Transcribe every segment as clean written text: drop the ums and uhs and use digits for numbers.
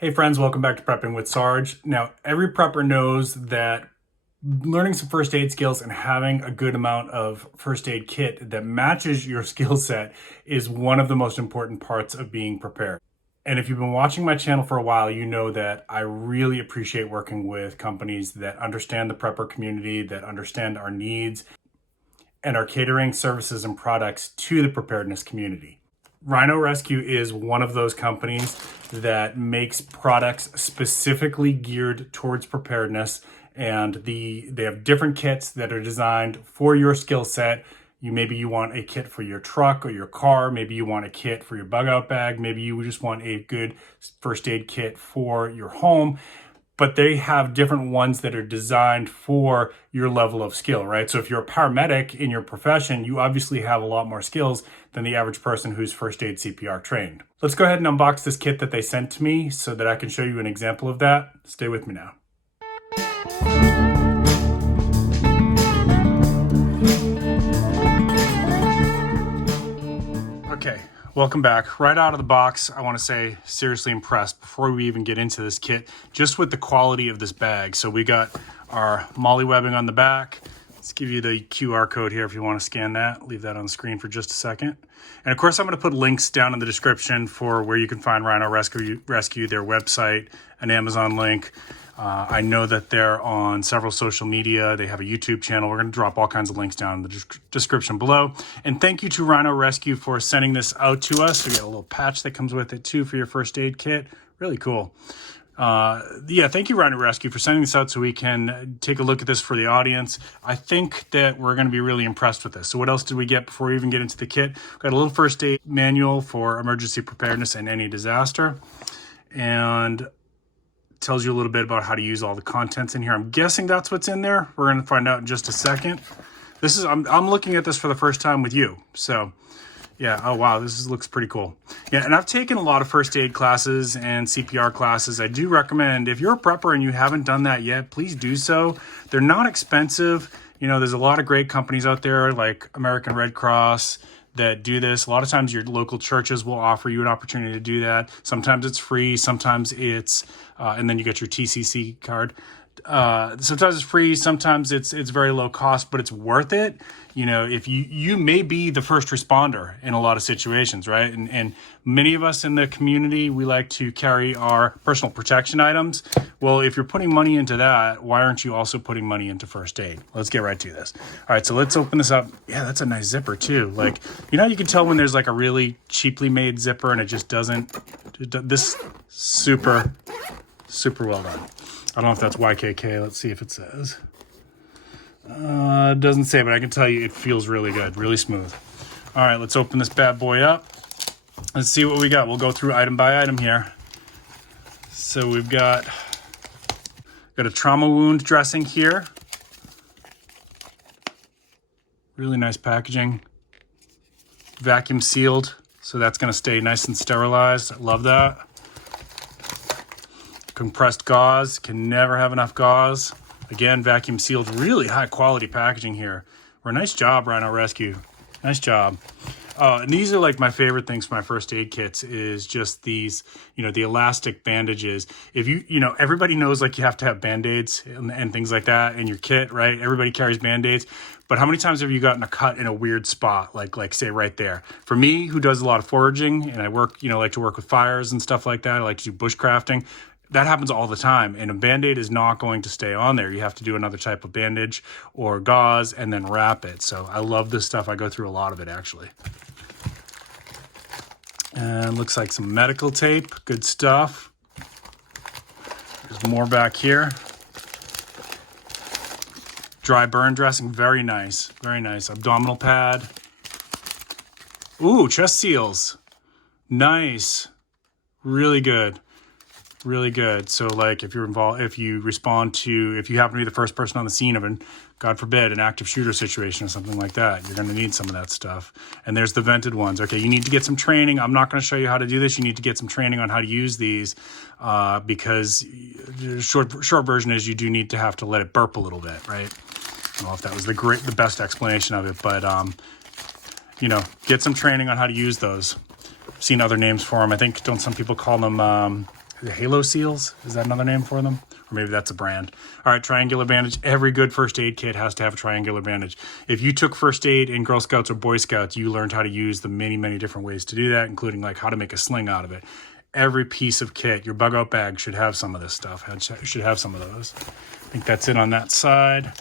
Hey friends, welcome back to Prepping with Sarge. Now, every prepper knows that learning some first aid skills and having a good amount of first aid kit that matches your skill set is one of the most important parts of being prepared. And if you've been watching my channel for a while, you know that I really appreciate working with companies that understand the prepper community, that understand our needs, and are catering services and products to the preparedness community. Rhino Rescue is one of those companies that makes products specifically geared towards preparedness, and they have different kits that are designed for your skill set. Maybe you want a kit for your truck or your car, maybe you want a kit for your bug out bag, maybe you just want a good first aid kit for your home. But they have different ones that are designed for your level of skill, right? So if you're a paramedic in your profession, you obviously have a lot more skills than the average person who's first aid CPR trained. Let's go ahead and unbox this kit that they sent to me so that I can show you an example of that. Stay with me now. Okay. Welcome back. Right out of the box, I want to say seriously impressed before we even get into this kit, just with the quality of this bag. So we got our MOLLE webbing on the back. Let's give you the QR code here if you want to scan that. Leave that on the screen for just a second. And of course, I'm going to put links down in the description for where you can find Rhino Rescue, their website, an Amazon link. I know that they're on several social media. They have a YouTube channel. We're going to drop all kinds of links down in the description below. And thank you to Rhino Rescue for sending this out to us. We got a little patch that comes with it too for your first aid kit. Really cool. Yeah, thank you, Rhino Rescue, for sending this out so we can take a look at this for the audience. I think that we're going to be really impressed with this. So what else did we get before we even get into the kit? We've got a little first aid manual for emergency preparedness and any disaster. And tells you a little bit about how to use all the contents in here. I'm guessing that's what's in there. We're going to find out in just a second. I'm looking at this for the first time with you. So yeah, oh wow, looks pretty cool. Yeah, and I've taken a lot of first aid classes and CPR classes. I do recommend, if you're a prepper and you haven't done that yet, please do so. They're not expensive. You know, there's a lot of great companies out there like American Red Cross that do this. A lot of times your local churches will offer you an opportunity to do that. Sometimes it's free, sometimes it's, and then you get your TCC card. Sometimes it's free, sometimes it's very low cost, but it's worth it. You know, if you may be the first responder in a lot of situations, right? And many of us in the community, we like to carry our personal protection items. Well, if you're putting money into that, why aren't you also putting money into first aid? Let's get right to this. All right, so let's open this up. Yeah, that's a nice zipper too. Like, you know, you can tell when there's like a really cheaply made zipper and it just doesn't, this super well done. I don't know if that's YKK. Let's see if it says. It doesn't say, but I can tell you it feels really good, really smooth. All right, let's open this bad boy up. Let's see what we got. We'll go through item by item here. So we've got a trauma wound dressing here. Really nice packaging. Vacuum sealed, so that's going to stay nice and sterilized. I love that. Compressed gauze, can never have enough gauze. Again, vacuum sealed, really high quality packaging here. Well, nice job, Rhino Rescue. Nice job. And these are like my favorite things for my first aid kits is just these, you know, the elastic bandages. If you know, everybody knows like you have to have Band-Aids and things like that in your kit, right? Everybody carries Band-Aids. But how many times have you gotten a cut in a weird spot, like say right there? For me, who does a lot of foraging and I work, you know, like to work with fires and stuff like that. I like to do bushcrafting. That happens all the time, and a Band-Aid is not going to stay on there. You have to do another type of bandage or gauze and then wrap it. So I love this stuff. I go through a lot of it, actually. And looks like some medical tape. Good stuff. There's more back here. Dry burn dressing. Very nice. Very nice. Abdominal pad. Ooh, chest seals. Nice. Really good. Really good. So like if you're involved, if you happen to be the first person on the scene of an, God forbid, an active shooter situation or something like that, you're going to need some of that stuff. And there's the vented ones. Okay, you need to get some training. I'm not going to show you how to do this. You need to get some training on how to use these because the short version is you do need to have to let it burp a little bit, right? I don't know if that was the best explanation of it, but you know, get some training on how to use those. I've seen other names for them. I think, don't some people call them the Halo Seals. Is that another name for them? Or maybe that's a brand. All right, triangular bandage. Every good first aid kit has to have a triangular bandage. If you took first aid in Girl Scouts or Boy Scouts, you learned how to use the many, many different ways to do that, including like how to make a sling out of it. Every piece of kit, your bug out bag should have some of this stuff. Should have some of those. I think that's it on that side.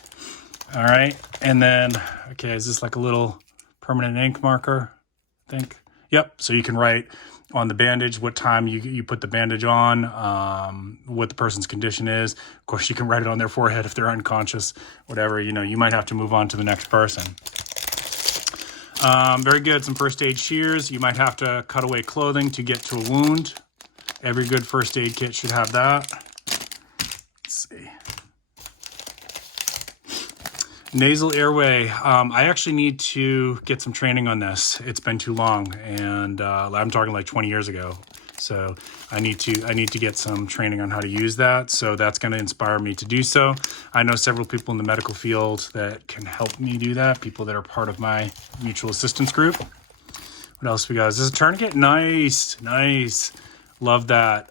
All right, and then, okay, is this like a little permanent ink marker? I think. Yep, so you can write on the bandage what time you put the bandage on, what the person's condition is. Of course, you can write it on their forehead if they're unconscious, whatever. You know, you might have to move on to the next person. Very good, some first aid shears. You might have to cut away clothing to get to a wound. Every good first aid kit should have that. Let's see. Nasal airway. I actually need to get some training on this. It's been too long, and I'm talking like 20 years ago. So I need to get some training on how to use that. So that's going to inspire me to do so. I know several people in the medical field that can help me do that. People that are part of my mutual assistance group. What else we got? Is this a tourniquet? Nice, nice. Love that.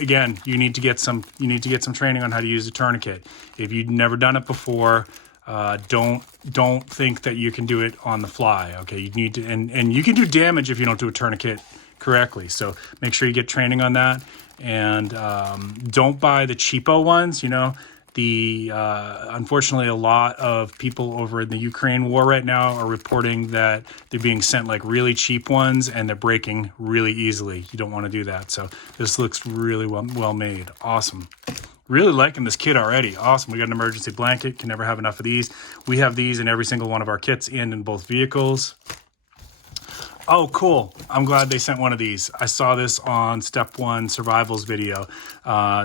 Again, you need to get some training on how to use a tourniquet. If you've never done it before, don't think that you can do it on the fly. Okay, you need to, and you can do damage if you don't do a tourniquet correctly. So make sure you get training on that, and don't buy the cheapo ones. You know, unfortunately, a lot of people over in the Ukraine war right now are reporting that they're being sent like really cheap ones, and they're breaking really easily. You don't want to do that. So this looks really well made. Awesome. Really liking this kit already. Awesome. We got an emergency blanket. Can never have enough of these. We have these in every single one of our kits and in both vehicles. Oh, cool. I'm glad they sent one of these. I saw this on Step 1 Survival's video.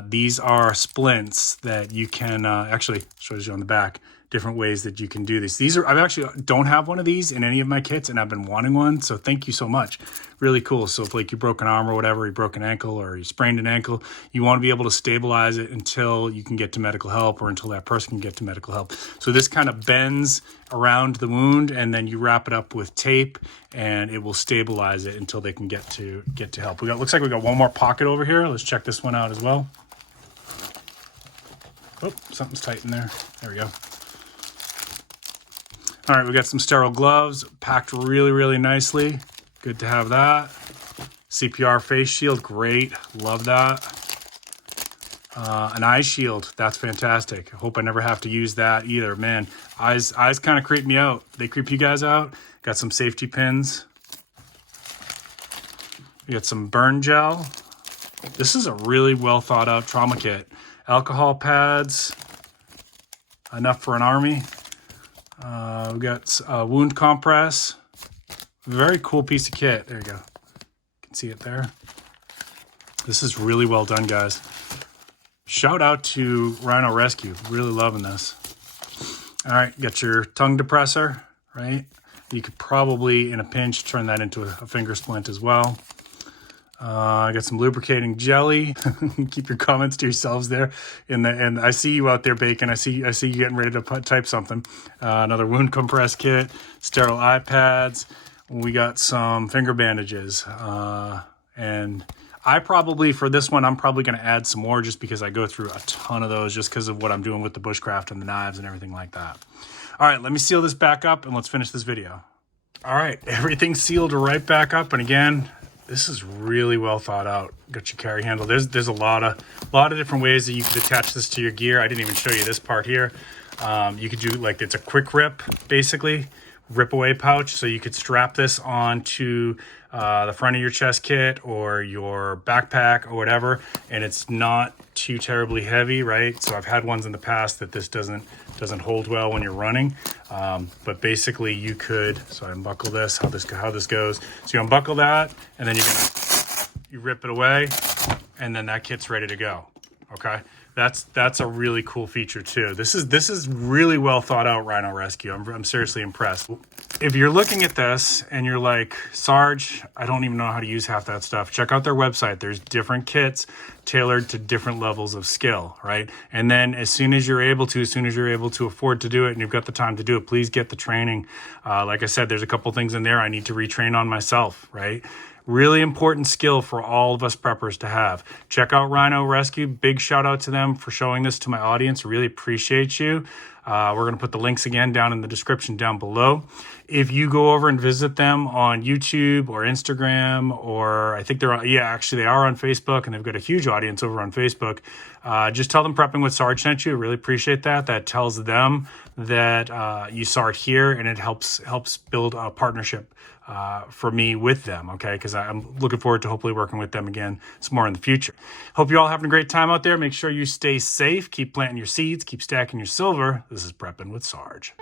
These are splints that you can, actually shows you on the back, different ways that you can do this. I actually don't have one of these in any of my kits, and I've been wanting one, so thank you so much. Really cool. So if like you broke an arm or whatever, you broke an ankle or you sprained an ankle, you want to be able to stabilize it until you can get to medical help, or until that person can get to medical help. So this kind of bends around the wound, and then you wrap it up with tape, and it will stabilize it until they can get to help. Looks like we got one more pocket over here. Let's check this one out as well. Oh, something's tight in there. There we go. All right, we got some sterile gloves packed really, really nicely. Good to have that. CPR face shield, great. Love that. An eye shield, that's fantastic. I hope I never have to use that either. Man, eyes kind of creep me out. They creep you guys out. Got some safety pins. We got some burn gel. This is a really well thought out trauma kit. Alcohol pads, enough for an army. We got a wound compress. Very cool piece of kit. There you go. You can see it there. This is really well done, guys. Shout out to Rhino Rescue. Really loving this. All right, got your tongue depressor, right? You could probably, in a pinch, turn that into a finger splint as well. I got some lubricating jelly. Keep your comments to yourselves there. And I see you out there, Bacon. I see you getting ready to type something. Another wound compress kit, sterile eye pads. We got some finger bandages. And I probably, for this one, I'm probably going to add some more just because I go through a ton of those just because of what I'm doing with the bushcraft and the knives and everything like that. All right, let me seal this back up and let's finish this video. All right, everything's sealed right back up. And again, this is really well thought out. Got your carry handle. There's a lot of different ways that you could attach this to your gear. I didn't even show you this part here. You could do like, it's a quick rip, basically, rip away pouch. So you could strap this onto the front of your chest kit or your backpack or whatever, and it's not too terribly heavy, right? So I've had ones in the past that this doesn't hold well when you're running, but basically you could, so I unbuckle this, how this goes. So you unbuckle that, and then you rip it away, and then that kit's ready to go. Okay, that's a really cool feature too. This is really well thought out, Rhino Rescue. I'm seriously impressed. If you're looking at this and you're like, Sarge, I don't even know how to use half that stuff, check out their website. There's different kits tailored to different levels of skill, right? And then as soon as you're able to afford to do it and you've got the time to do it, please get the training. Like I said, there's a couple things in there I need to retrain on myself, right? Really important skill for all of us preppers to have. Check out Rhino Rescue. Big shout out to them for showing this to my audience. Really appreciate you. We're going to put the links again down in the description down below. If you go over and visit them on YouTube or Instagram, or I think they're on, yeah, actually they are on Facebook, and they've got a huge audience over on Facebook. Just tell them Prepping with Sarge sent you. I really appreciate that. That tells them that you saw it here, and it helps build a partnership for me with them, okay? Because I'm looking forward to hopefully working with them again some more in the future. Hope you all having a great time out there. Make sure you stay safe. Keep planting your seeds. Keep stacking your silver. This is Prepping with Sarge.